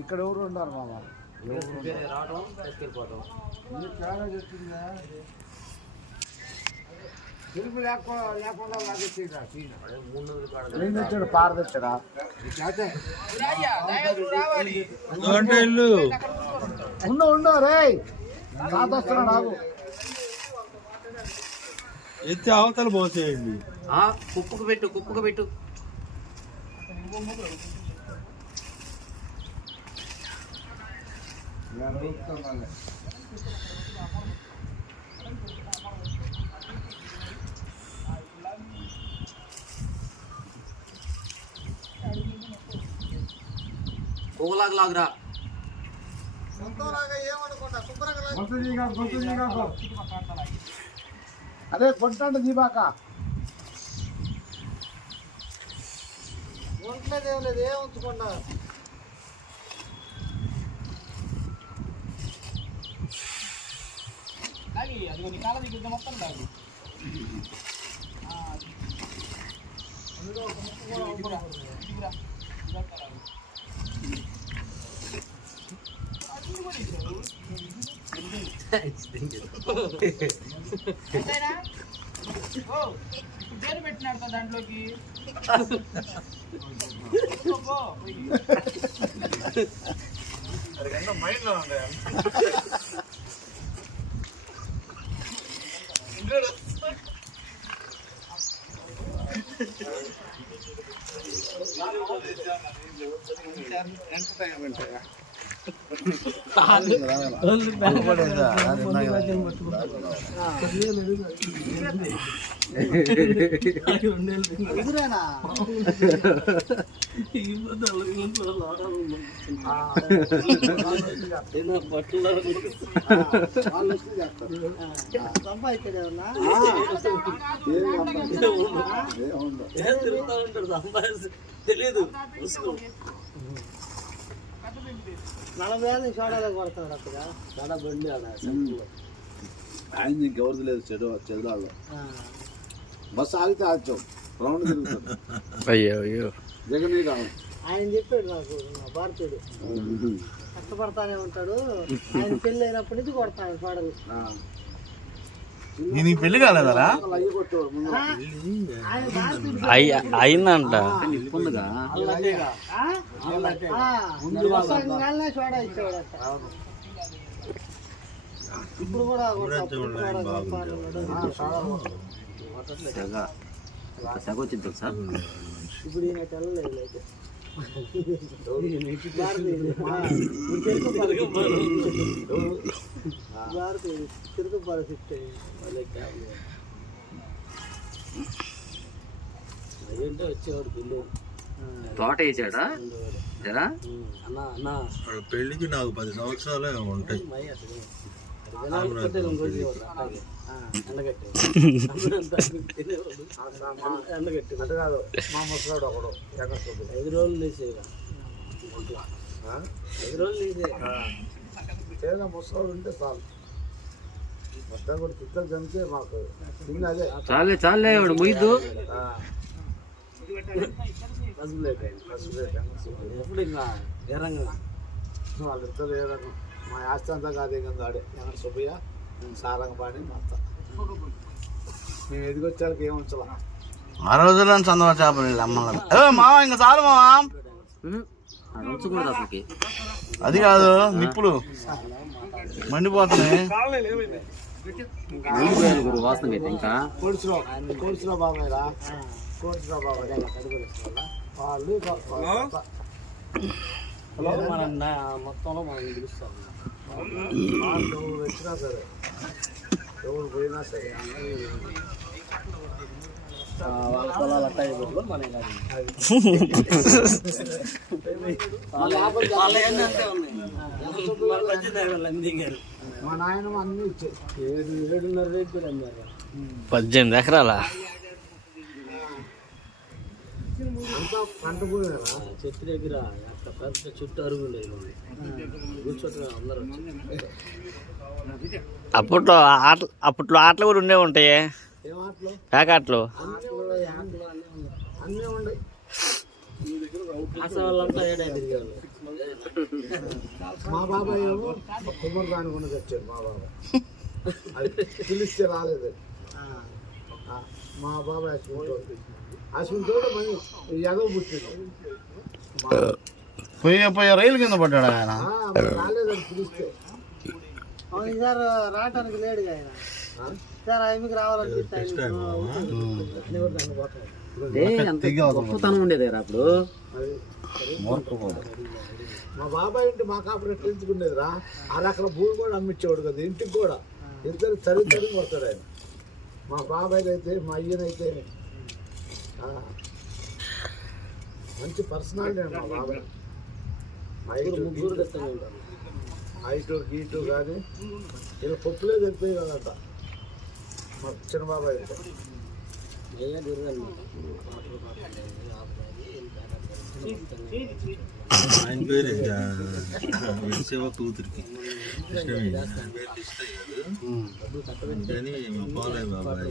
ఇక్కడ ఎవరు ఉన్నారు మామ? రావడం తీసుకెళ్ళిపోవడం పిలుపు లేకుండా ఏం తెచ్చాడు? పార తెచ్చాడా? ఉండు రే తాత వస్తున్నాడు నాకు. ఎత్తి అవతల పోసేయండి. కుప్పుకు పెట్టు లాగురా. అదే కొట్టండి దీపాక ఒంట్లేదేమలేదు ఏం ఉంచుకున్నా అది నీ కాళ్ళ దిగుద్ద మొత్తం లాగి అందులో ఒక ముక్క కూడా దిగురా పేరు పెట్టినాడు దాంట్లోకి మైండ్ లో ఉండే ఎంటర్టైన్మెంట్ తెలీదు. ఆయన ఇంకెవరిది లేదు చెదురాళ్ళు. బస్సు ఆగితే ఆచాం రౌండ్ తిరుగుతాడు. అయ్యో జగన్ కావాలి. ఆయన చెప్పాడు నాకు భారతీయుడు కష్టపడతానే ఉంటాడు. ఆయన పెళ్ళి అయినప్పటి నుంచి కొడతాను పాడలు. పెళ్లి కాలేదరా? అయిందంట. ఇప్పుడు కూడా వచ్చింది సార్. ఇప్పుడు ఈయన తెల్లలేదు అయితే తిరుగు పరిస్థితి అదేంటో వచ్చేవాడు బిల్లు తోట వేసాడా? పెళ్లికి నాకు 10 సంవత్సరాలే ఉంటాయి. అంటే కాదు మా ముసలాడు ఒకడు 5 రోజులు తీసేయగా 5 రోజులు తీసే ఏదైనా ముసలాడు ఉంటే చాలు. మొత్తం కూడా చిత్తలు చంపితే మాకు చిన్న అదే చాలే ముయ్యద్దు. ఎప్పుడు ఇంకా ఏ రంగు వాళ్ళిద్దరు ఏ రకం మా ఆస్తి అంతా కాదు ఇంకా ఆడే ఎక్కడ సుబ్బయ్య సారంగపాణి మొత్తం మేము ఎదిగొచ్చాక ఏం ఉంచాల. ఆ రోజుల్లో చందవ చేపలు అమ్మగారు మావా ఇంకా చాలు మావా. అసలుకి అది కాదు నిప్పులు మండిపోతున్నాయి. వాసన ఇంకా కోర్సులో బాబాయ్ రా కోర్సులో బాబాయ్ వాళ్ళు మొత్తంలో మనం పిలుస్తాం. ఎవరు వచ్చినా సరే ఎవరు పోయినా సరే వాళ్ళ పొలాలు అట్టా మన మా నాయన అన్ని ఇచ్చాయి. 7.5 రేట్లు అన్నారు. 18 ఎకరాల అంతా పంట పోయారా చెట్టు దగ్గర పెద్ద చుట్టూ అరుగు లేదు కూర్చోట అందరూ. అప్పట్లో ఆటలు కూడా ఉండే ఉంటాయి. ఏం ఆటలు? పేకాట్లు అన్నీ ఉన్నాయి. అసలు వాళ్ళంతా ఏడా తిరిగారు. మా బాబాయ్ ఏమో కుమ్మరి దాని కూడా తెచ్చాడు మా బాబాయ్. అది పిలిస్తే రాలేదు. మా బాబాయ్ అశ్వింతోడు మంచి ఎగవ పుట్టింది. పోయే రైలు కింద పడ్డాడు ఆయన. రాలేదు అది పిలిస్తే. ఈసారి రావటానికి లేడుగా ఆయన. సార్ ఆయనకి రావాలనిపిస్తే గొప్పతనం ఉండేది అప్పుడు. మా బాబాయ్ ఇంటి మా కాపురం ఎట్టించుకునేది రా. అక్కడ భూమి కూడా అమ్మించేవాడు కదా ఇంటికి కూడా. ఇద్దరు తరి కొడతాడు ఆయన. మా బాబాయ్ అయితే మా అయ్యనైతే మంచి పర్సనాలిటీ అండి మా బాబాయ్. హైటు గీటు కానీ ఇలా పప్పులే తెలిపోయి కదంట మా చిన్న బాబాయ్ అయితే. ఆయన పేరు శివ కూతురికి కానీ మా పాలయ్య బాబాయ్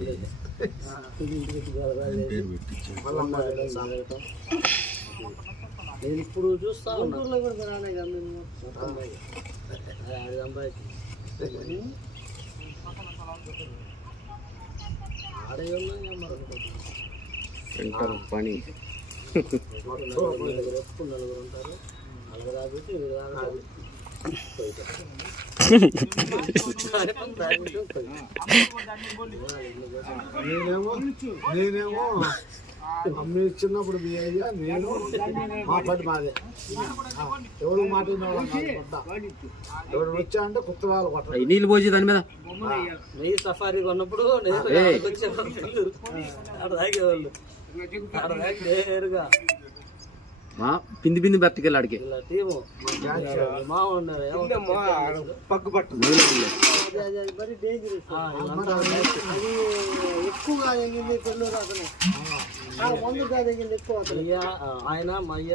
పేరు పెట్టించాడు. నేను ఇప్పుడు చూస్తా ఊళ్ళో కూడా రానే కదా పని నలుగురు ఉంటారు. నలుగురు కాబట్టి నేనేమో మీరు చిన్నప్పుడు మీ అయ్యా నేను మా పని మాదే. ఎవరికి మాట ఎవరు వచ్చా అంటే కొత్త వాళ్ళు కొట్టాలి. నీళ్ళు పోసి దాని మీద నీ సఫారీ కొన్నప్పుడు తాగేవాళ్ళు నేరుగా మా పిండి పిండి బెత్తకెళ్ళి ఆడికి ఇలా టీము మా ఉన్నారు మరి డేంజరస్. అది ఎక్కువగా ఎగింది పెళ్ళూరు అతను ముందుగా ఎగింది ఎక్కువ అతను. ఆయన మా అయ్య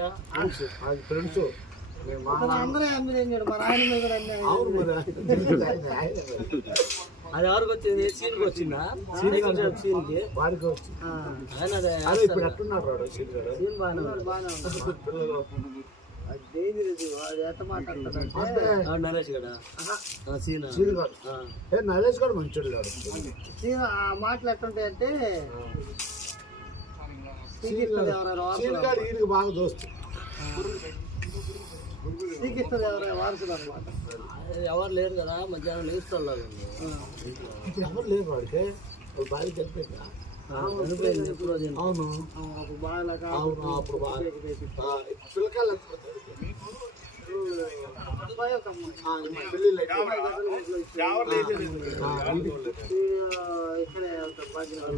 ఫ్రెండ్స్ అందరూ అమ్మిది అన్నాడు. మరి ఆయన మీద కూడా అన్నాడు. అది ఎవరికి వచ్చింది? సీన్కి వచ్చిందా? సీన్కి వాడికి వచ్చింది. ఆయన ఇప్పుడు ఎట్టున్నాడు సీన్ బాగానే డేంజరస్. వాడు ఎంత మాట్లాడతాడంటే నరేష్ గడా సీన్ నరేష్ కూడా మంచోడు కాదు. సీన్ ఆ మాటలు ఎట్టుంటాయంటే ఈయనకి బాగా దోస్తు. శ్రీకృష్ణుడు ఎవరైనా వారసుడు అనమాట. ఎవరు లేరు కదా మధ్యాహ్నం లేస్తారు. ఎవరు లేరు వాడికి. బాగా తెలిపోయింది. అవును అప్పుడు పిల్లకాయలు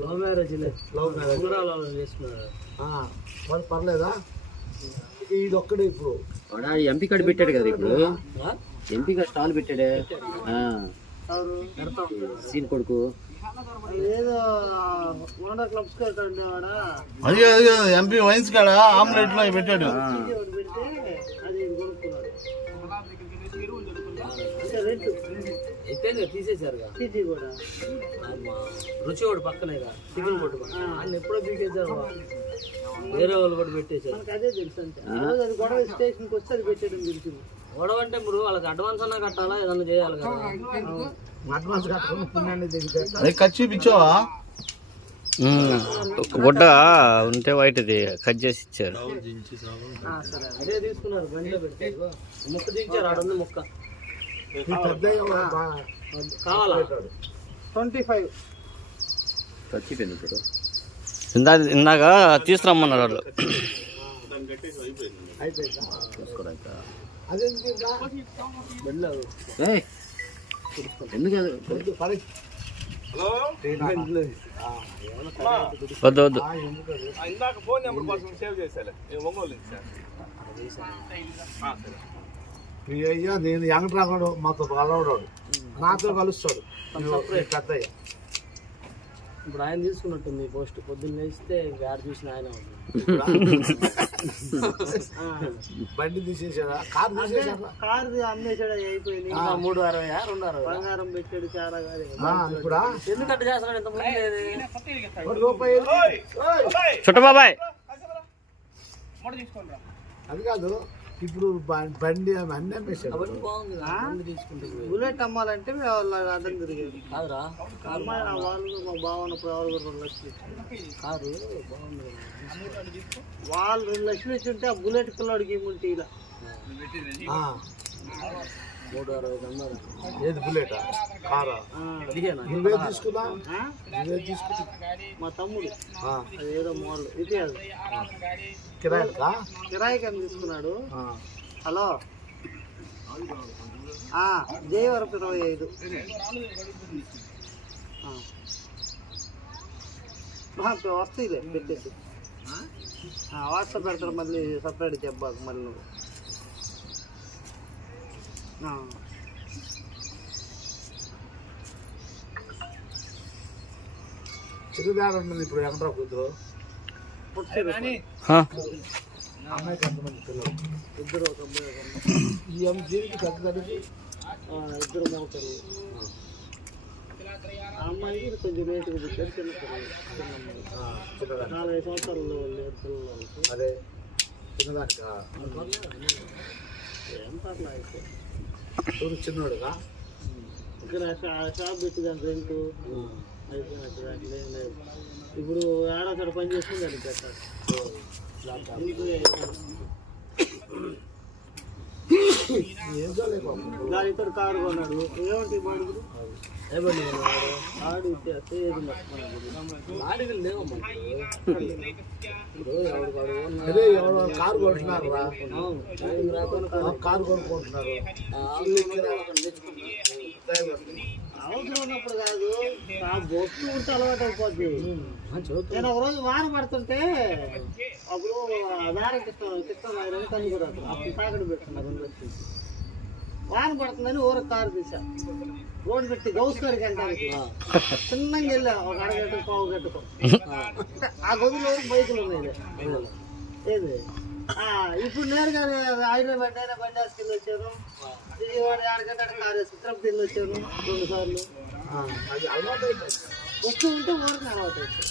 లవ్ మ్యారేజ్ చేసుకున్నారు. పర్లేదా? ఇది ఒక్కడే ఇప్పుడు ఎంపీ కార్డు పెట్టాడు కదా. ఇప్పుడు ఎంపీ కార్డు స్టాల్ పెట్టాడే సీన్ కొడుకు. ఏదో ఓనర్ క్లబ్స్ ఉండేవాడా అయ్యో ఎంపీ వైన్స్ కాడ ఆమ్లెట్ లో పెట్టాడు. పెడితే అది కొనుక్కున్నాడు. అయితే తీసేశారు సిటీ కూడా. రుచి ఒకటి పక్కనేగా చికెన్ కొట్టు ఆయన ఎప్పుడో పీకేశారు. వేరే వాళ్ళు కూడా పెట్టేశారు. అదే తెలుసు అంతే. అది గొడవ స్టేషన్కి వస్తే అది పెట్టేయడం తెలిసింది. గొడవ అంటే ఇప్పుడు వాళ్ళకి అడ్వాన్స్ అన్నా కట్టాలా ఏదన్నా చేయాలి కదా. అడ్వాన్స్ కట్టుకుని పుణ్యాన్ని దిగితే అదే ఖర్చు ఇచ్చావా? గుడ్డ ఉంటే వైట్ది కట్ చేసి ఇచ్చారు. సరే అదే తీసుకున్నారు. బండిలో పెట్టారు. ముక్క దించారు. ఆడ ఉంది ముక్క. పెద్ద కావాలా 25 చచ్చిపోయింది. ఇప్పుడు ఇందాక తీసుకురమ్మన్నారు వాళ్ళు. ఎందుకు వద్దు వద్దు. ఇందాక ఫోన్ నెంబర్ కోసం సేవ్ చేశాను. ఒంగోలు మీ అయ్యా నేను యంగట్రాడు మాతో కలవడాడు. నాతో కలుస్తాడు పెద్దయ్య. ఇప్పుడు ఆయన తీసుకున్నట్టుంది పోస్ట్. పొద్దున్న వేస్తే గారు చూసిన ఆయన బండి తీసేసాడా? కారు తీసేసాడా? కారు అమ్మేసాడు. అయిపోయింది. 360 260 బంగారం పెట్టాడు. చాలా ఇప్పుడా ఎందుకంటే చేస్తున్నాడు ఇంత ముందు చుట్ట బాబాయ్ అది కాదు. ఇప్పుడు బండి అన్నీ అమ్మేశాడు. అవన్నీ బాగుంది కదా, బండి తీసుకుంటే బుల్లెట్ అమ్మాలంటే వాళ్ళు అర్థం తిరిగేది. కాదురా, అమ్మాయి వాళ్ళు మా బావన్నప్పుడు ఎవరు కూడా 2 లక్షలు ఇచ్చారు. కారు బాగుంది. వాళ్ళు 2 లక్షలు ఇచ్చి ఉంటే ఆ బుల్లెట్ పిల్లాడికి ఇమ్ముంటే ఇలా 360 అన్నారు. ఏది బుల్లెటా కారా? 15 నువ్వే తీసుకున్నా? నువ్వే తీసుకున్నా? మా తమ్ముడు అది ఏదో మోడల్ ఇది అది కిరాయికా? కిరాయికి అని తీసుకున్నాడు. హలో జయవరపు 25 వస్తాయిలే పెట్టేసి వాట్సాప్ పెడతారు. మళ్ళీ సపరేట్ చెప్పాక మళ్ళీ నువ్వు చిరుదాడు ఉంటుంది ఇప్పుడు ఎక్కడ కూతురు అమ్మాయికి ఎంతమంది పిల్లలు? 2 ఒక అబ్బాయి ఒక అమ్మాయి. ఈ దీనికి పెద్దదానికి 2 మోతారు. ఆ అమ్మాయికి కొంచెం లేటుగా పుట్టారు. చిన్న పిల్లలు, చిన్న అమ్మాయి. చిన్నదానికి 4-5 సంవత్సరాలు లేరు పిల్లలు. అదే చిన్నదానికా? ఏం పర్లేదు అయితే చూడు చిన్నోడుగా. ఇక్కడ షాప్ పెట్టి దాని రెంట్ అయిపోయినట్టు అట్లా ఏం లేదు. ఇప్పుడు ఆడక్కడ పని చేసుకుని దాన్ని పెట్టాలి. దాని ఇతడు కారు కొన్నాడు. ఏమంటే బాడుగులు ఆడు ఇచ్చేస్తే ఏది లారీలు లేవమ్మా. అదే ఎవరో కారు కొంటున్నారు రా, కారు కొనుక్కుంటున్నారు. అవసరం ఉన్నప్పుడు కాదు, ఆ బొట్టు ఉంటే అలవాటు అయిపోద్ది. నేను ఒక రోజు వాన పడుతుంటే అప్పుడు దారి కృష్ణ కన్ను కూడా అప్పుడు తాకడి పెట్టుకున్నారు. 2 లక్షలు వాన పడుతుందని ఊరకు కారు తీసా. రోడ్డు పెట్టి గౌస్కరికి వెళ్ళడానికి చిన్నగా వెళ్ళా. ఒక అరగట్టు పావు గట్టుకో ఆ గదులో బైకులు ఉన్నాయి. ఏది ఇప్పుడు నేరుగా హైదరాబాద్ అయినా బండి వేసుకెళ్ళి వచ్చాను. విజయవాడ ఆడగంట కారు వేసుకుని తిరుపతి వెళ్ళి వచ్చాను 2 సార్లు. అది అలవాటు అయిపోయింది. వస్తూ ఉంటే ఊరికి అలవాటు అయిపోయింది.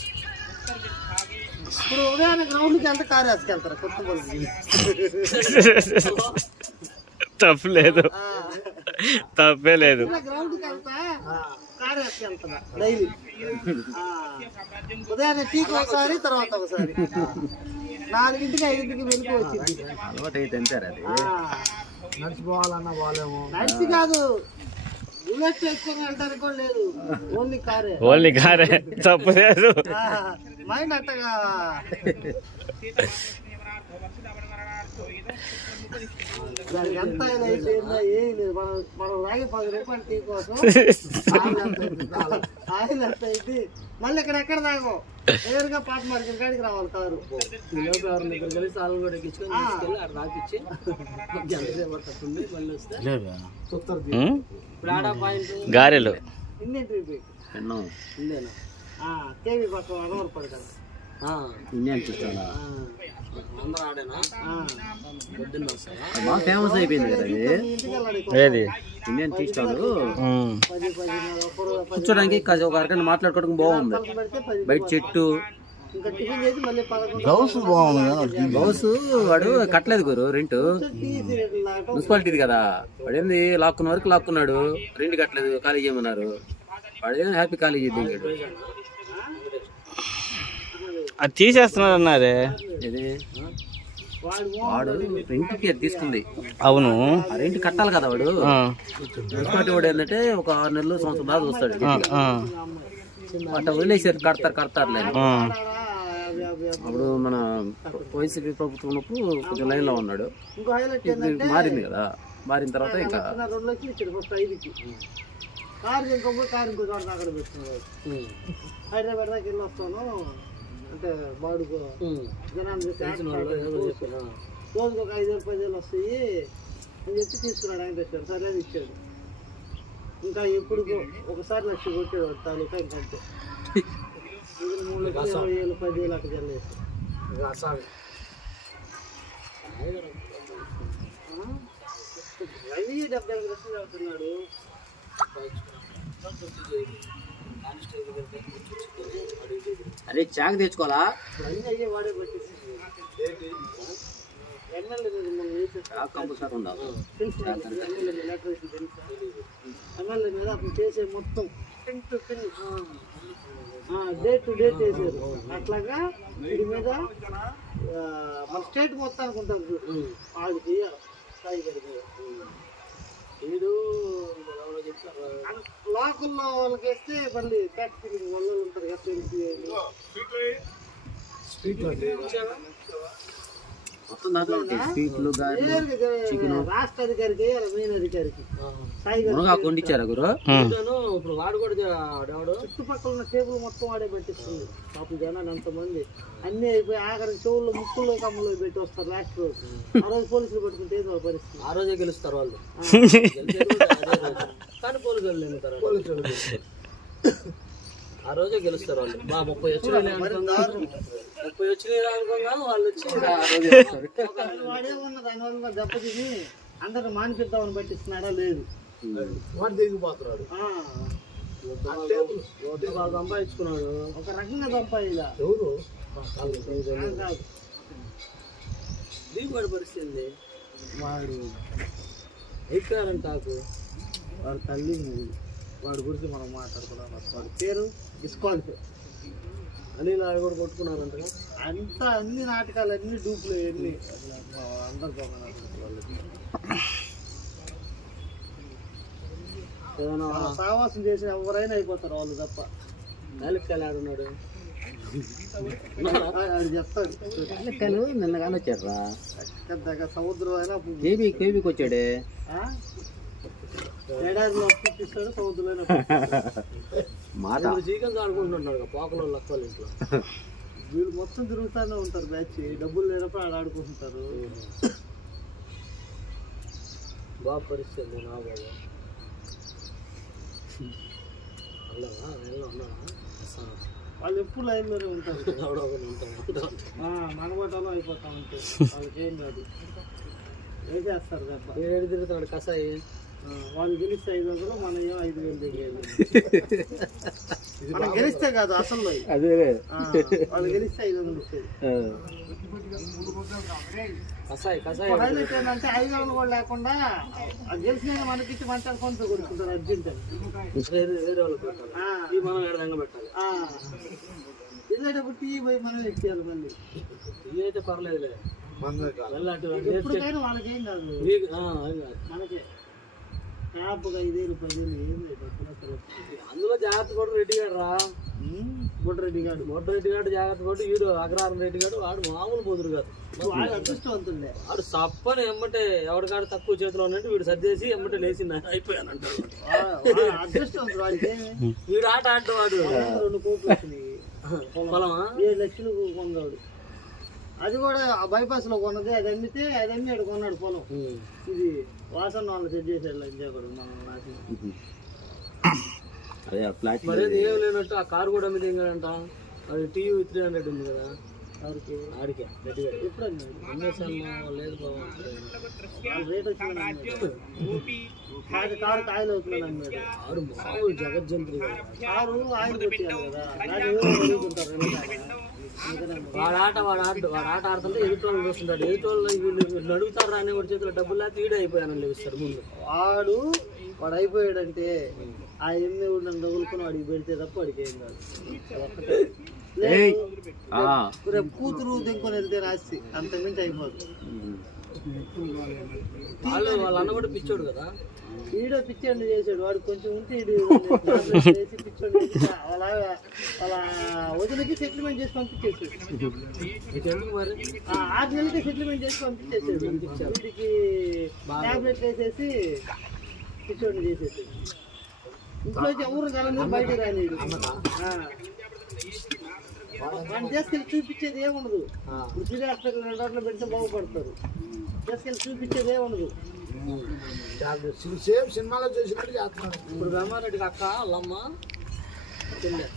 ఇప్పుడు ఉదయాన్నే గ్రౌండ్కి వెళ్తే కారు వేసుకెళ్తారు కొత్త పల్లి. తప్పలేదు, తప్పే లేదు. గ్రౌండ్కి వెళ్తా కారు వేసుకెళ్తున్నా డైలీ. ఉదయాన్నే టీకి ఒకసారి, తర్వాత ఒకసారి 4ంటికి 5ంటికి వెళ్తూ వచ్చింది. ఆ, నడిచిపోవాలన్నా వాళ్ళేమో. నడిచి కాదు, బుల్లెట్ వేసుకొని వెళ్ళడానికి కూడా లేదు. ఓన్లీ కారే. ఓన్లీ కారే, తప్పలేదు. మైండ్ అట్టగా దానికి ఎంత అయిపోయిందా ఏం లేదు. మనం లాగే 10 రూపాయలు టీ కోసం ఆయిల్ ఎంత అయింది. మళ్ళీ ఎక్కడ దాగో నేరుగా పాత మార్కెట్ కాడికి రావాలి కారు. కలిసి వాళ్ళు కూడా ఎక్కించుకొని తీసుకెళ్ళి అక్కడ రాపిచ్చి ఎంతసేపు పడుతుంది మళ్ళీ వస్తే ఇప్పుడు ఆడ పాయింట్ గారెలు ఇండియన్ టీవీ ఇందేనా కేవీ పక్క అరవరు పడతారు. అందరూ ఆడేనా పొద్దున్న వస్తారా? బాగా ఫేమస్ అయిపోయింది కదా ఏది ఇండియన్ టీ స్టాల్. 10 కూర్చోడానికి ఒక అరగంట మాట్లాడుకోవడానికి బాగుంది. బయట చెట్టు ఇంకా టిఫిన్ చేసి మళ్ళీ 11 హౌస్ బాగుంది. హౌస్ వాడు కట్టలేదు గురు రెంట్, మున్సిపాలిటీది కదా. వాడు ఏంది లాక్కున్న వరకు లాక్కున్నాడు, రెంట్ కట్టలేదు, ఖాళీ చేయమన్నారు. వాడు హ్యాపీ ఖాళీ చేద్దాం. అది తీసేస్తున్నారు అన్నారే. ఇది వాడు రెంట్కి అది తీసుకుంది. అవును, ఆ రెంట్ కట్టాలి కదా వాడు. మున్సిపాలిటీ వాడు ఏంటంటే ఒక 6 నెలలు సంవత్సరం దాకా వస్తాడు. అట్లా వదిలేసారు, కడతారులే. అప్పుడు మన వైసీపీ ప్రభుత్వం ఉన్నప్పుడు కొంచెం లైన్లో ఉన్నాడు. ఇంకో హైలైట్ ఇప్పుడు మారింది కదా, మారిన తర్వాత ఇంకా 2 లక్షలు ఇచ్చాడు ఫస్ట్ 5కి. కారు ఇంకొక కారు ఇంకో చోట అక్కడ పెట్టుకున్నాడు. హైదరాబాద్ దాకా వెళ్ళి వస్తాను అంటే బాడుకో జనాన్ని రోజుకు ఒక 5,000-10,000 వస్తాయి అని చెప్పి తీసుకున్నాడు వెంకటేశ్వర. సరే అని ఇచ్చాడు. ఇంకా ఎప్పుడు ఒకసారి 1 లక్ష కొట్టాడు వాడు తాలూకా. ఇంకంతే 3 లక్షలు 20,000 10,000 అక్కడ వెళ్ళేసి అవి 70 లక్షలు అవుతున్నాడు. అదే చాక్ తెచ్చుకోవాలా. అన్నీ అయ్యే వాడే పట్టించి ఎమ్మెల్యే మీద మనం వేసేసి కంపల్సరీ ఉండాలి. తెలుసు ఎమ్మెల్యే మీద లెటర్ వేసి తెలుసా ఎమ్మెల్యే మీద అతను చేసే మొత్తం డేట్ టు డేట్ వేసారు. అట్లాగా వీడి మీద మన స్టేట్ మొత్తానికి ఉంటారు చూడు వాళ్ళు చేయాలి సాయి గారి మీద. వీడు ఎవరో చెప్తారు లోకల్లో వాళ్ళకి వేస్తే మళ్ళీ ట్యాక్స్ ఫిలింగ్ వాళ్ళు ఉంటారు కదా తెలిసి మొత్తం దాంట్లో ఉంటాయి. స్వీట్లు, గారెలు, రాష్ట్ర అధికారికి వేయాలి మెయిన్ అధికారికి సాయి గారి మునగా కొండిచ్చారా గురు? వీళ్ళను ఇప్పుడు వాడు కూడా ఎవడు చుట్టుపక్కల ఉన్న టేబుల్ మొత్తం వాడే పెట్టిస్తుంది. పాపం జనాలు ఎంతమంది అన్నీ అయిపోయి ఆఖరికి చెవుల్లో ముక్కుల్లో కమ్మలో పెట్టి వస్తారు లాస్ట్ రోజు. ఆ రోజు పోలీసులు పట్టుకుంటే ఏదో పరిస్థితి. ఆ రోజే గెలుస్తారు వాళ్ళు. కానీ పోలీసులు ఎన్నుతారు. ఆ రోజే గెలుస్తారు వాళ్ళు. మా 30 వచ్చినాయి అనుకోగా వాళ్ళు వచ్చి వాడే ఉన్న దానివల్ల దెబ్బతిని అందరు మానిపిద్దామని పట్టిస్తున్నాడా లేదు. వాడు దిగిపోతున్నాడు. బాగా సంపాదించుకున్నాడు. ఒక రకంగా సంపాదించా ఎవరు దిగుబడి పరిస్థితి వాడు అయిపోయారంట టాకు. వాడు తల్లి వాడి గురించి మనం మాట్లాడుకున్నాం. వాడి పేరు డిస్క్వాలిఫై అనిల్ ఆడ కూడా కొట్టుకున్నారంట. అంతా అన్ని నాటకాలు అన్ని డూప్లు అన్ని అందరు సావాసం చేసిన ఎవరైనా అయిపోతారు వాళ్ళు తప్ప. నాలుగు ఆడున్నాడు అది చెప్తాడు లెక్కలు నిన్నగానే వచ్చారా? పెద్దగా సముద్రం అయినా కేబీకి వచ్చాడే. ఏడాదిలో అప్పిస్తాడు సముద్రంలో మాట చీకలు ఆడుకుంటున్నాడు పోకలో లక్కల ఇంట్లో. వీళ్ళు మొత్తం తిరుగుతూనే ఉంటారు బ్యాచ్. డబ్బులు లేనప్పుడు ఆడ ఆడుకుంటుంటారు. బాగా పరిస్థితి నా బాబా అల్లవా ఉన్నావా వాళ్ళు ఎప్పుడు లైన్లోనే ఉంటారు. ఉంటాం మనబట్టలో అయిపోతా ఉంటే వాళ్ళకి ఏం కాదు. ఏం చేస్తారు దెబ్బ. ఏడు తిరుగుతున్నాడు కసాయి. వాళ్ళు గెలిస్తే 500 మన ఏం 5000 దిగేది. మనం గెలిస్తే కాదు అసలు అదే వాళ్ళు గెలిస్తే 500 వచ్చేది. కసాయి కసాయి హైలైట్ ఏంటంటే 500 కూడా లేకుండా గెలిచిన మనకిచ్చి మంచాలు కొంత కొడుకుంటారు అర్జెంట్ అని. వేరే వాళ్ళు పెట్టాలి. ఈ మనం ఏడంగా పెట్టాలి. వెళ్ళేటప్పుడు టీ పోయి మనం ఎక్కేయాలి మళ్ళీ. టీ అయితే పర్లేదులే. ఎప్పటికైనా వాళ్ళకి ఏం కాదు. మనకే యాప్గా 5,000 10,000 ఏం లేదు. అందులో జాగ్రత్త కూడా రెడ్డి గారు రా. బొడ్రెడ్డి గాడు బొడ్రెడ్డి గారు జాగ్రత్త కూడా వీడు అగ్రహారం రెడ్డి గారు వాడు మామూలు బోదురు కాదు. వాడు అదృష్టవంతుండే. వాడు సప్పని ఎమ్మటే ఎవరికాడు తక్కువ చేతిలో ఉన్నట్టు వీడు సర్దేసి ఎమ్మటే లేచి అయిపోయానంటాడు. అదృష్టవంతుడు వాడికి. వీడు ఆట ఆడవాడు 2 కోట్లు వచ్చినాయి. పొలమా 7 లక్షలు కొన్నాడు. అది కూడా ఆ బైపాస్ లో కొన్నది. అది అమ్మితే అది అమ్మి అక్కడ కొన్నాడు పొలం. ఇది వాసన వాళ్ళు సెట్ చేశాడు లంచా కూడా మనం అదే ఫ్లాట్ మరి ఏం లేనట్టు ఆ కారు కూడా మీద ఏంటంట. అది టీవీ 300 ఉంది కదా ఎవరికి ఆడికే రెడ్డి గారు. ఎప్పుడు అమ్మేసాను లేదు బాబా రేట్ వచ్చిందని కారు కాయలు అవుతుందని అమ్మాడు. ఆడు మామూలు జగజ్జంతులు కారు ఆయిల్ వచ్చారు కదా. వాడు ఆట ఆడుతుంటే ఎదుటోళ్ళు చూస్తుంటాడు. ఎదుటోళ్ళు వీళ్ళు నడుగుతారు రాని వాడి చేతిలో డబ్బులు లేక ఈడే అయిపోయానని లేపిస్తాడు ముందు. వాడు అయిపోయాడంటే ఆ ఎమ్మె నన్ను తగులుకుని వాడికి పెడితే తప్ప వాడికి ఏం కాదు. రేపు కూతురు దింకొని వెళ్తే రాసి అంతకుమించి అయిపోదు. వాళ్ళ అన్న కూడా పిచ్చోడు కదా. వీడియో పిచ్చండి చేశాడు. వాడు కొంచెం ఉంటే పిచ్చోడు వాళ్ళ వదిలికి సెటిల్మెంట్ చేసి పంపించేసాడు. ఎందుకు మరి 6 నెలలకి సెటిల్మెంట్ చేసి పంపించేసాడు. వీడికి టాబ్లెట్ వేసేసి పిచ్చోడిని చేసేసాడు. ఇంట్లో ఎవరు కలందరూ బయటకు రానిడు. వాడిని తీసుకెళ్ళి చూపించేది ఏముండదు. ఇప్పుడు సిటీ హాస్పిటల్ 2 రోడ్లు పెడితే బాగుపడతారు. తీసుకెళ్ళి చూపించేది ఏముండదు. సేమ్ సినిమాలో చేసినట్టు చేస్తున్నాడు. ఇప్పుడు బ్రహ్మారెడ్డికి అక్క వాళ్ళమ్మ చెల్లె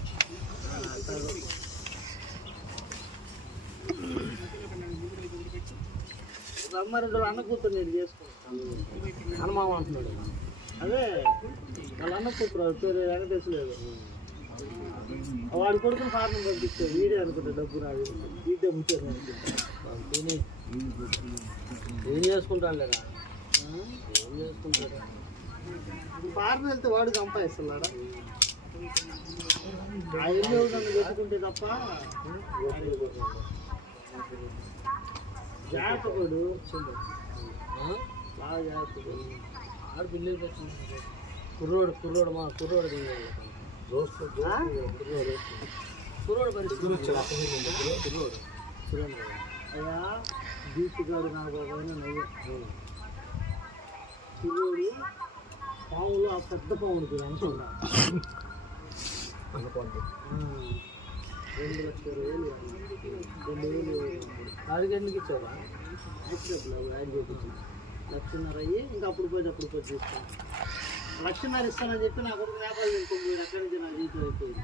బ్రహ్మారెడ్డి అన్న కూతురు నేను చేసుకుంటాను. హనుమామ అంటున్నాడు. అదే వాళ్ళ అన్న కూతురు పేరు వెంకటేశ్వలేదు. వాడి కొడుకుని ఫారెన్ పంపించాడు. వీడే అనుకుంటా డబ్బు రాదు. వీడే ముచ్చారు అనుకుంటా. ఏం చేసుకుంటాను లేదా ఏం చేసుకుంటాడు ఫారెన్ వెళ్తే వాడు సంపాదిస్తున్నాడా ఆ ఇల్లు నన్ను పెట్టుకుంటే తప్ప జాతకుడు బాగా జాతకుడు ఆడు పిల్లలు పెట్టుకుంటాడు కుర్రోడు మా కుర్రోడు దిగాలి కుర్రోడు పరిస్థితి కుర్రోడు అయ్యా బీచ్ గాడు నా బాబాయినా నయ్యే కుర్రోడు పావులు ఆ పెద్ద పావుడు అనుకున్నా 2,00,000 ఆడికి ఎందుకు ఇచ్చారా ఆయన చూపించి 1,50,000 అయ్యి ఇంకా అప్పుడు పోయి తీసుకున్నాను 1,50,000 ఇస్తానని చెప్పి నా కొడుకు వ్యాపారం చేసుకోబోయాడు అక్కడి నుంచి నా జీతం అయిపోయింది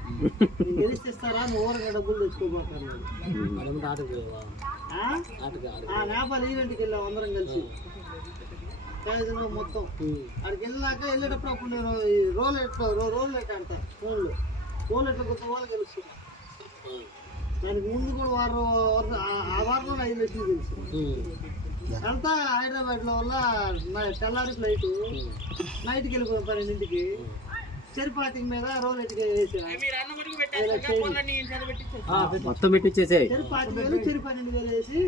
నేను గెలిస్తే ఇస్తారా నువ్వు ఊరగా డబ్బులు తెచ్చుకోబోతున్నాడు ఆటకు పోయావా ఆటకు ఆ వ్యాపారం ఈవెంట్కి వెళ్ళాం అందరం కలిసి కాలేజీలో మొత్తం అక్కడికి వెళ్ళేటప్పుడు అప్పుడు నేను ఈ రోల్ ఎట్ ఆడతా ఫోన్లో గొప్ప వాళ్ళు గెలుస్తాను దానికి ముందు కూడా ఆ వారంలో 5 లక్షలు గెలుస్తాను అంతా హైదరాబాద్లో వల్ల తెల్లారి ఫ్లైట్ నైట్కి వెళ్ళిపోయాం 12ంటికి చెరుపాతికి మీద రోల్ ఎట్టుగా వేసాను మొత్తం పెట్టించేసే చెరు 12,000 వేసి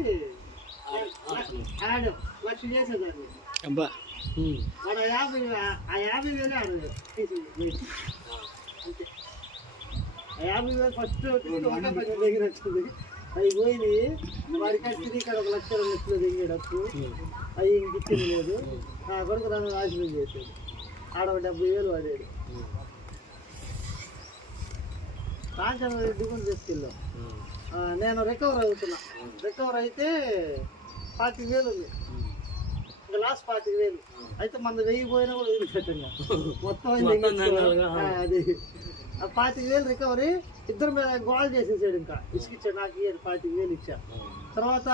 ఆడాం 1,00,000 చేసేదాన్ని వాడు 50,000 ఆడదు అంతే 50,000 ఫస్ట్ ఒకటే పని దగ్గరట్టుంది అవి పోయినాయి వాడికి తిరిగి ఇక్కడ 1,00,000 2,00,000 దిగేటప్పుడు అవి ఇంక ఇచ్చింది లేదు నా కొడుకు నన్ను నాశనం చేశాడు ఆడ 70,000 వాడాడు కాంచన రెడ్డి కూడా తీసుకెళ్ళాం నేను రికవర్ అవుతున్నా రికవర్ అయితే 40,000 ఉంది ఇంకా లాస్ట్ 40,000 అయితే మన 1000 పోయినా కూడా వదిలిపెట్టంగా మొత్తం అది 40,000 రికవరీ ఇద్దరు మీద గోల్ చేసేసాడు ఇంకా ఇసుకిచ్చాడు నాకు 40,000 ఇచ్చా తర్వాత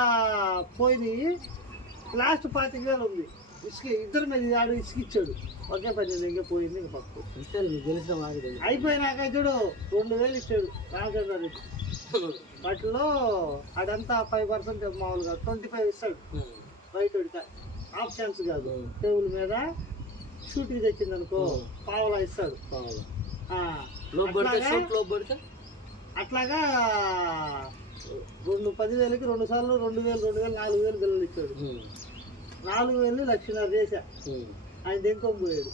పోయినాయి లాస్ట్ 40,000 ఉంది ఇద్దరు మీద ఆడు ఇసుకిచ్చాడు ఒకే పని ఇంకా పోయింది ఇంకా పక్కు గెలిచిన అయిపోయినాక చూడు 2,000 ఇచ్చాడు రామచంద్ర రెడ్డి వాటిలో అదంతా 5% మామూలుగా 25 ఇస్తాడు బయట ఆప్షన్స్ కాదు టేబుల్ మీద షూట్కి తెచ్చింది అనుకో పావలా ఇస్తాడు అట్లాగా 10,000కి 2 సార్లు 2,000 4,000 బిల్లలు ఇచ్చాడు 4,000 1,50,000 చేశా ఆయన దెంకొని పోయాడు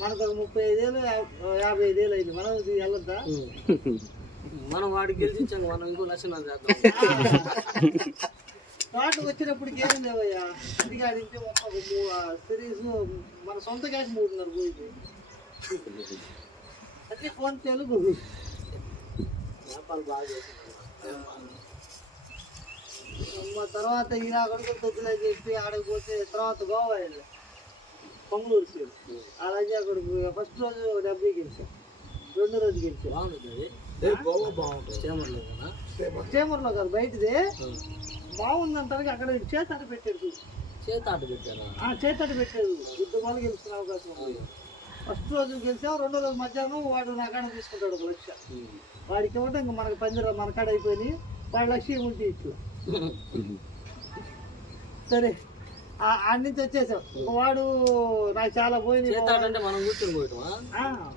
మనకు ఒక 35,000 55,000 అయింది మనం వెళ్ళొద్దా మనం వాడికి గెలిచించాము మనం ఇంకో 1,00,000 చేద్దాం తోటకు వచ్చినప్పటికి ఏమి లేవయ్యా ఇంటికాడి నుంచి మొత్తం సిరీస్ మన సొంత గ్యాస్ 3,500 పోయింది అదే ఫోన్ తెలుగు వ్యాపారం బాగా చేస్తున్నాం తర్వాత ఇలా కొడుకులు తొత్తులని చెప్పి ఆడకపోతే తర్వాత గోవా వెళ్ళా పొంగళూరు సీల్ అలాగే కొడుకు ఫస్ట్ రోజు 70 గెలిచాం 2వ రోజు గెలిచాం బాగుంటుంది చేమర్లో కాదు బయటది బాగుందంటానికి అక్కడ చేతాట పెట్టాడు చేతాట పెట్టారా చేతాట పెట్టాడు ఇద్దరు వాళ్ళు గెలుచుకునే అవకాశం ఉంది ఫస్ట్ రోజు గెలిచాం 2వ రోజు మధ్యాహ్నం వాడు నా కాడ తీసుకుంటాడు 1,00,000 వాడికి ఇవ్వడం ఇంకా మనకి పందిర మన కాడ అయిపోయి వాడు 1,00,000 ఉంటే ఇట్లు సరే ఆడి నుంచి వచ్చేసాం వాడు నాకు చాలా పోయింది అంటే మనం కూర్చొని పోయటమా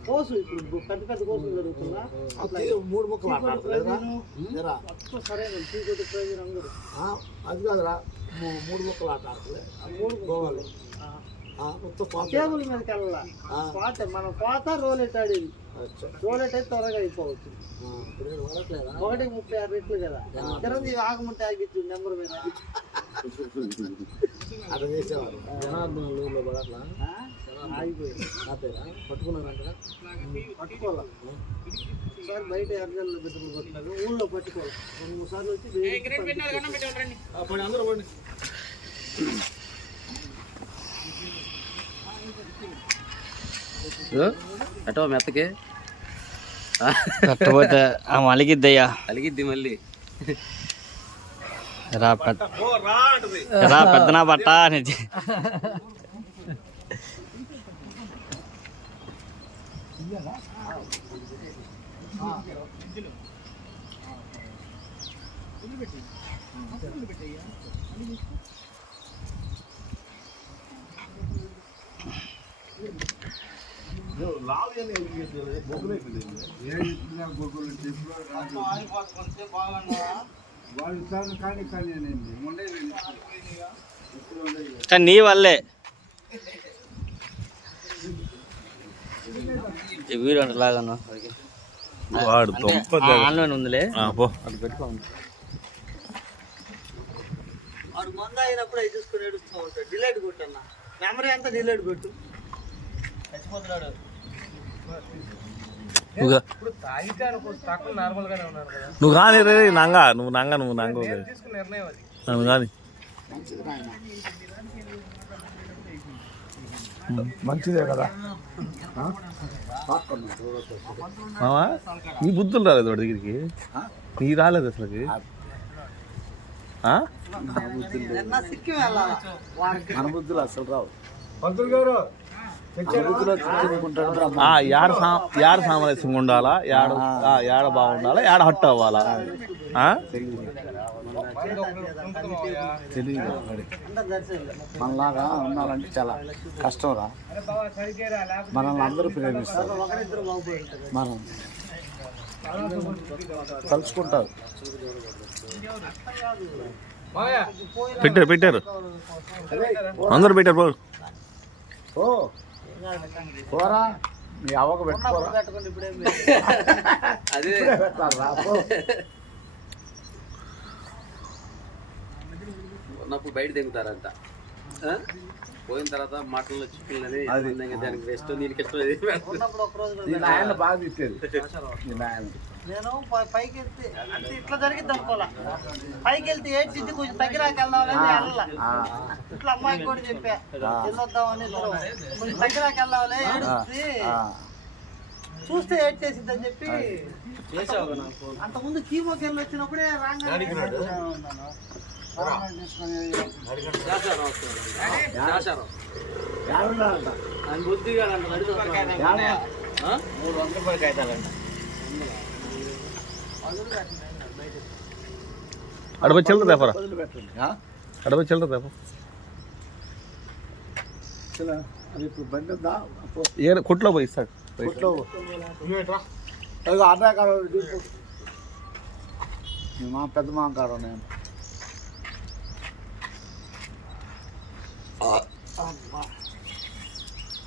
కోసు ఇప్పుడు పెద్ద కోసులు జరుగుతుందా 3 ముక్కలు సరే చీకొట్టి ప్రయోజనం అందరూ అది కాదురా 3 ముక్కలు ఆట ఆడలేదు టేబుల్ మీదకి వెళ్ళాల పాత మనం పాత రోలెట్ ఆడేది రోలెట్ అయితే త్వరగా అయిపోవచ్చు 1.36 రెట్లు కదా చిరంజీవి ఆగముంటే ఆగిచ్చు నెంబర్ మీద అట్లా చేసేవారు జనార్దన ఊళ్ళో పడట్లా ఆగిపోయింది పట్టుకున్నారంట పట్టుకోవాలి ఒకసారి బయట ఎర్రజల్లో పెట్టుకుని కొట్టినారు ఊళ్ళో పట్టుకోవాలి 2-3 సార్లు వచ్చి అందరూ పండి అటో మెత్తకి కట్టపోతే అలిగిద్దయ్యా అలిగిద్ది మళ్ళీ రా పెద్దనా బట్ట అనేది పెట్టి కానీ నీ వల్లే ఈ వీడియో అంటే లాగన్నా వాడు ఆన్లైన్ ఉందిలే పో అది పెట్టుకోండి. వాడు మంద అయినప్పుడు అవి చూసుకుని ఏడుస్తూ ఉంటాడు. డిలేట్ కొట్టన్నా మెమరీ అంతా డిలేట్ కొట్టు చచ్చిపోతున్నాడు. ఇప్పుడు తాగితే అనుకో నార్మల్ గానే ఉన్నారు కదా. నువ్వు కానీ రే నంగా నువ్వు తీసుకున్న నిర్ణయం అది. నువ్వు కానీ మంచిదే కదా. మావా నీ బుద్ధులు రాలేదు వాడి దగ్గరికి, నీ రాలేదు అసలుకి. నిన్న సిక్కి వెళ్ళాలా వాడికి మన బుద్ధులు అసలు రావు. పంతులు గారు యాడ సామరస్యంగా ఉండాలా, యాడ బాగుండాలా, యాడ హట్ అవ్వాలా తెలియదు. మనలాగా ఉండాలంటే చాలా కష్టం రా. మనల్ని అందరూ ప్రేమిస్తారు, మనం కలుసుకుంటారు. పెట్టారు అందరూ పెట్టారు. పోరా మీ అవ్వకు పెట్టుకోరా. పెట్టుకుంటే ఇప్పుడేం అదే పెట్టారా ఉన్నప్పుడు బయట దిగుతారంట, పోయిన తర్వాత మటన్లో చికెన్ అని దానికి రెస్ట్ దీనికి ఇష్టం. ఉన్నప్పుడు ఒక రోజు ఈ నాయన బాగా తిట్టేది. ఈ నాయన నేను పైకి వెళ్తే అంటే ఇట్లా జరిగింది అనుకోలే. పైకి వెళ్తే ఏడ్చింది కొంచెం తగ్గిరాకి వెళ్దామని వెళ్ళాల. ఇట్లా అమ్మాయికి కూడా చెప్పా వెళ్ళొద్దామని, కొంచెం తగ్గిరాకి వెళ్దామని ఏడుస్తుంది చూస్తే ఏడ్ చేసింది అని చెప్పి. అంతకుముందు కీమోకి వెళ్ళి వచ్చినప్పుడే అడప చిల్లర తేపరా, అడప చిల్లర తేప. కొట్లో పోయి ఇస్తాడు. అన్నయ్య కాడ మా పెద్ద మామ కాడ నేను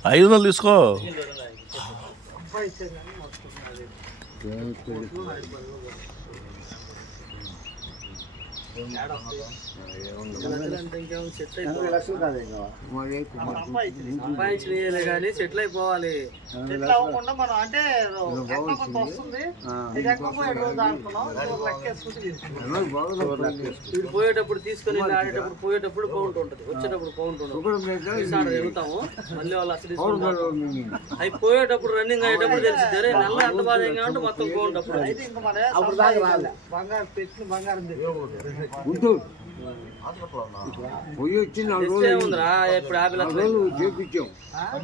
500 తీసుకో. సంపాదించలే కానీ సెటిల్ అయిపోవాలి. సెటిల్ అవ్వకుండా మనం అంటే వస్తుంది వీడు పోయేటప్పుడు తీసుకొని ఆడేటప్పుడు పోయేటప్పుడు కౌంట్ ఉంటుంది, వచ్చేటప్పుడు కౌంట్ ఉంటుంది. ఎగుతాము మళ్ళీ వాళ్ళు అసలు అవి పోయేటప్పుడు రన్నింగ్ అయ్యేటప్పుడు తెలిసింది. అరే నెల ఎంత బాధ అంటే మొత్తం కౌంట్ అప్పుడు. బంగారం పెట్టిన బంగారం పోయి వచ్చి ఉందిరా. ఇప్పుడు 50 లక్షలు చేపించాం.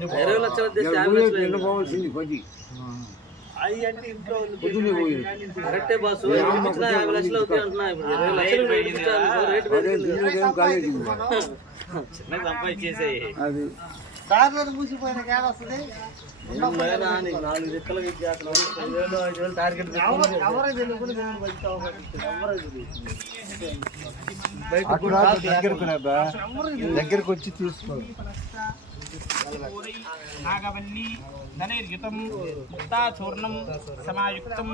20 లక్షలు తెస్తే 50 లక్షలు నిన్నపోవాల్సింది 10. కరెక్టే బాసు, 50 లక్షలు అవుతాయి అంటున్నా. ఇప్పుడు 20 లక్షలు రేటు పెరిగింది. చిన్న సంపాదించేసాయి అది దారిలో మూసిపోయిన గ్యాస్ వస్తుంది. 4 రెక్కలు విద్యార్థులు 5,000 టార్గెట్ దగ్గరకు వచ్చి తీసుకో. నాగవల్లి ధనైర్యుతం ముక్తాచూర్ణం సమాయుక్తం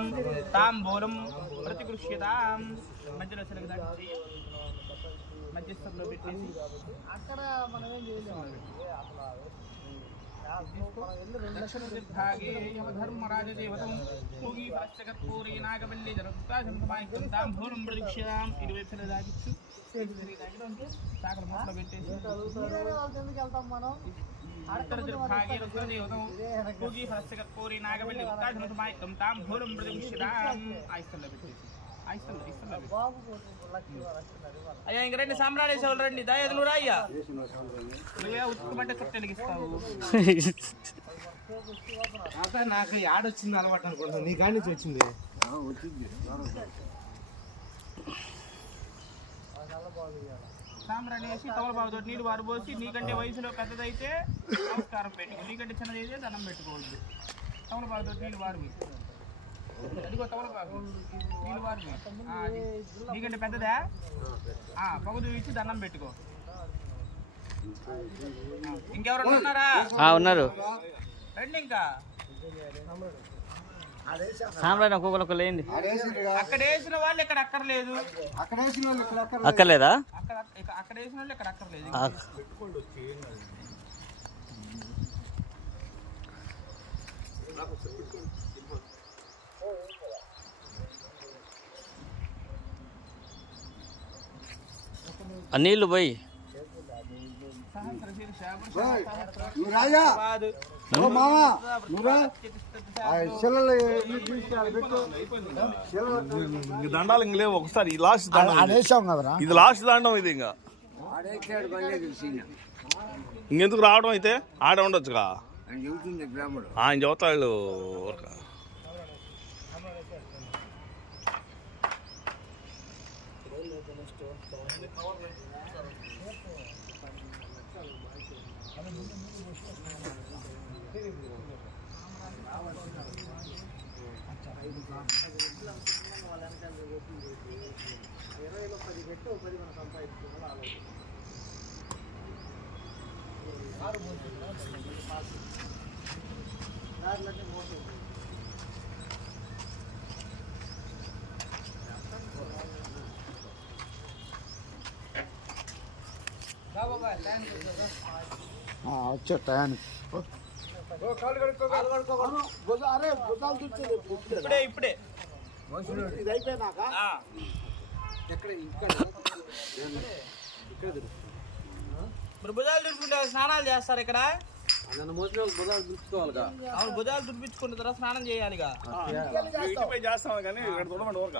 తాంబూలం ప్రతిగృహ్యతాం. మధ్యలో మధ్యస్థంలో పెట్టేసి అక్కడ మనం ఏం చేయలేము. దక్షిణదిగ్భాగే యమధర్మరాజదేవతం భోగి పశ్చకర్పూరే నాగవల్లి జనతాం తాంబూలం ప్రతిగృహ్యతాం. ఇరువైపులా దాగిచ్చు చాకల మూటలో పెట్టేసి ఎందుకు వెళ్తాం మనం? ఉత్తరదిగ్భాగే రుద్రదేవతం భోగి పశ్చకర్పూరే నాగవల్లి ఉత్తాజనతమాయికం తాంబూలం ప్రతిగృహ్యతాం. ఆయిస్తల్లో పెట్టేసి అయ్యా ఇంక రండి, సామ్రాణేశ్వర వాళ్ళు రండి. దయదులు రాయ్యా ఉతుకుమంటే చుట్టూ వెలిగిస్తావు. నాకు యాడొచ్చింది అలవాటు అనుకుంటున్నాను. నీ కాడి నుంచి వచ్చింది. సాంబ్రాణి వేసి తమలపాకుతో నీళ్ళు వారిపోసి నీకంటే వయసులో పెద్దదైతే నమస్కారం పెట్టుకో, నీకంటే చిన్నదైతే దండం పెట్టుకోవద్దు. తమలపాకుతో నీళ్ళు వారివి, అదిగో తమలపాకు నీళ్ళు వారివి. నీకంటే పెద్దదా పొగదు ఇచ్చి దండం పెట్టుకో. ఇంకెవరన్నా ఉన్నారా? ఉన్నారు. రండి ఇంకా. సాంబ్రాణి ఒక్కొక్కరు లేండి. అక్కడ వేసిన వాళ్ళు ఇక్కడ అక్కర్లేదు. అక్కర్లేదా? అక్కడ వేసిన వాళ్ళు ఇక్కడ అక్కర్లేదు. ఆ నీళ్ళు పోయి దండాలు ఇంక లేవు. ఒకసారి ఈ లాస్ట్ దండం ఇది లాస్ట్ దండం ఇది. ఇంకా ఇంకెందుకు రావడం? అయితే ఆడ ఉండొచ్చుగా ఆయన చెబుతాళ్ళు. వచ్చే టయానికి ఇప్పుడే ఇది అయిపోయినాక మరి భుజాలు దుడుచుకుంటే స్నానాలు చేస్తారు ఇక్కడ. నన్ను మోసిన భుజాలు దుడుచుకోవాలిగా. అవును, భుజాలు దుడిపించుకున్న తర్వాత స్నానం చేయాలిగా. ఇంటిపై చేస్తాం కానీ ఇక్కడ చూడమండి ఊరక.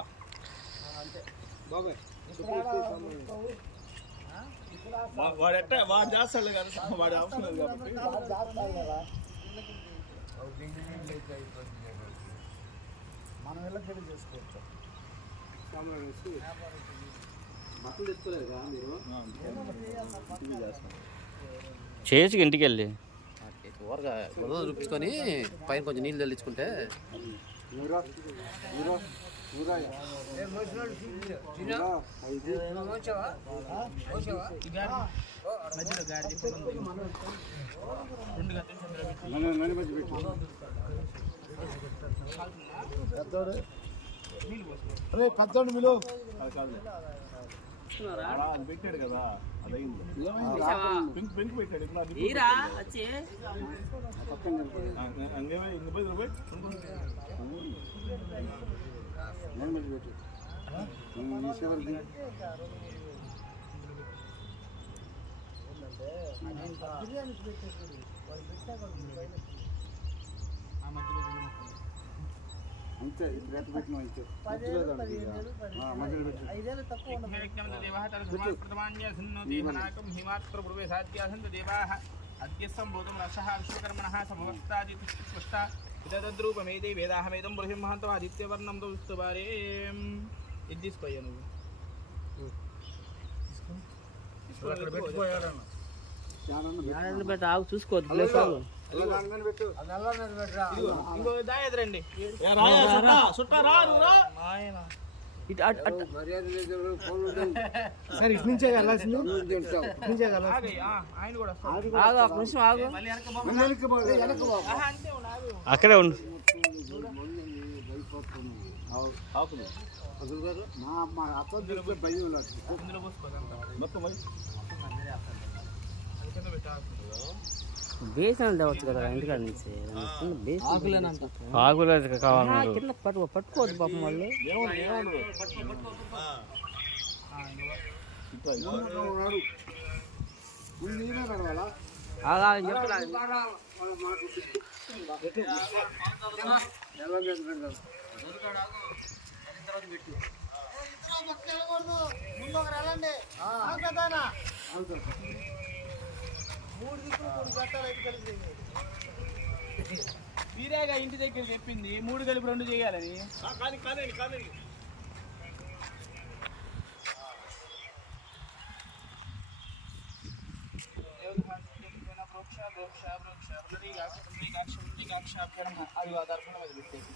వాడు చేస్తాడు కానీ వాడి అవసరం లేదు కాబట్టి. మనం ఎలా పెళ్లి చేసుకోవచ్చు. బట్టలు తెచ్చుకోలేదు కదా మీరు? చేయొచ్చు ఇంటికి వెళ్ళి. ఊరగా భుజాలు చూపించుకొని పైన కొంచెం నీళ్ళు తెల్లించుకుంటే మధ్యలో గాడి రెండు గంటలు పెద్దోడు మీరు పెట్టాడు కదా, అదైంది. పెంకు పెట్టాడు. అంతే ఇప్పుడు పెట్టిన ఇదద్రూపమేదే వేదాహమేదం బృహిమహంతం ఆదిత్యవర్ణం దౌస్తుబారే. ఇది తీసుకోయ్యా నువ్వు. ఆగు చూసుకోవద్దు. ఇంకో దాయద్రండి. సరే ఇటు నుంచే వెళ్ళాల్సింది. ఆయన కూడా అక్కడే ఉండు. మా అత్త భయం బేసన్ తేవచ్చు కదా ఇంటికాడ నుంచి. ఆకులే కావాలి. కింద పట్టుకోవద్దు పాపం వాళ్ళు. వీరేగా ఇంటి దగ్గర చెప్పింది 3 కలిపి 2 చేయాలని. అది ఆ దర్శనం అది పెట్టేసి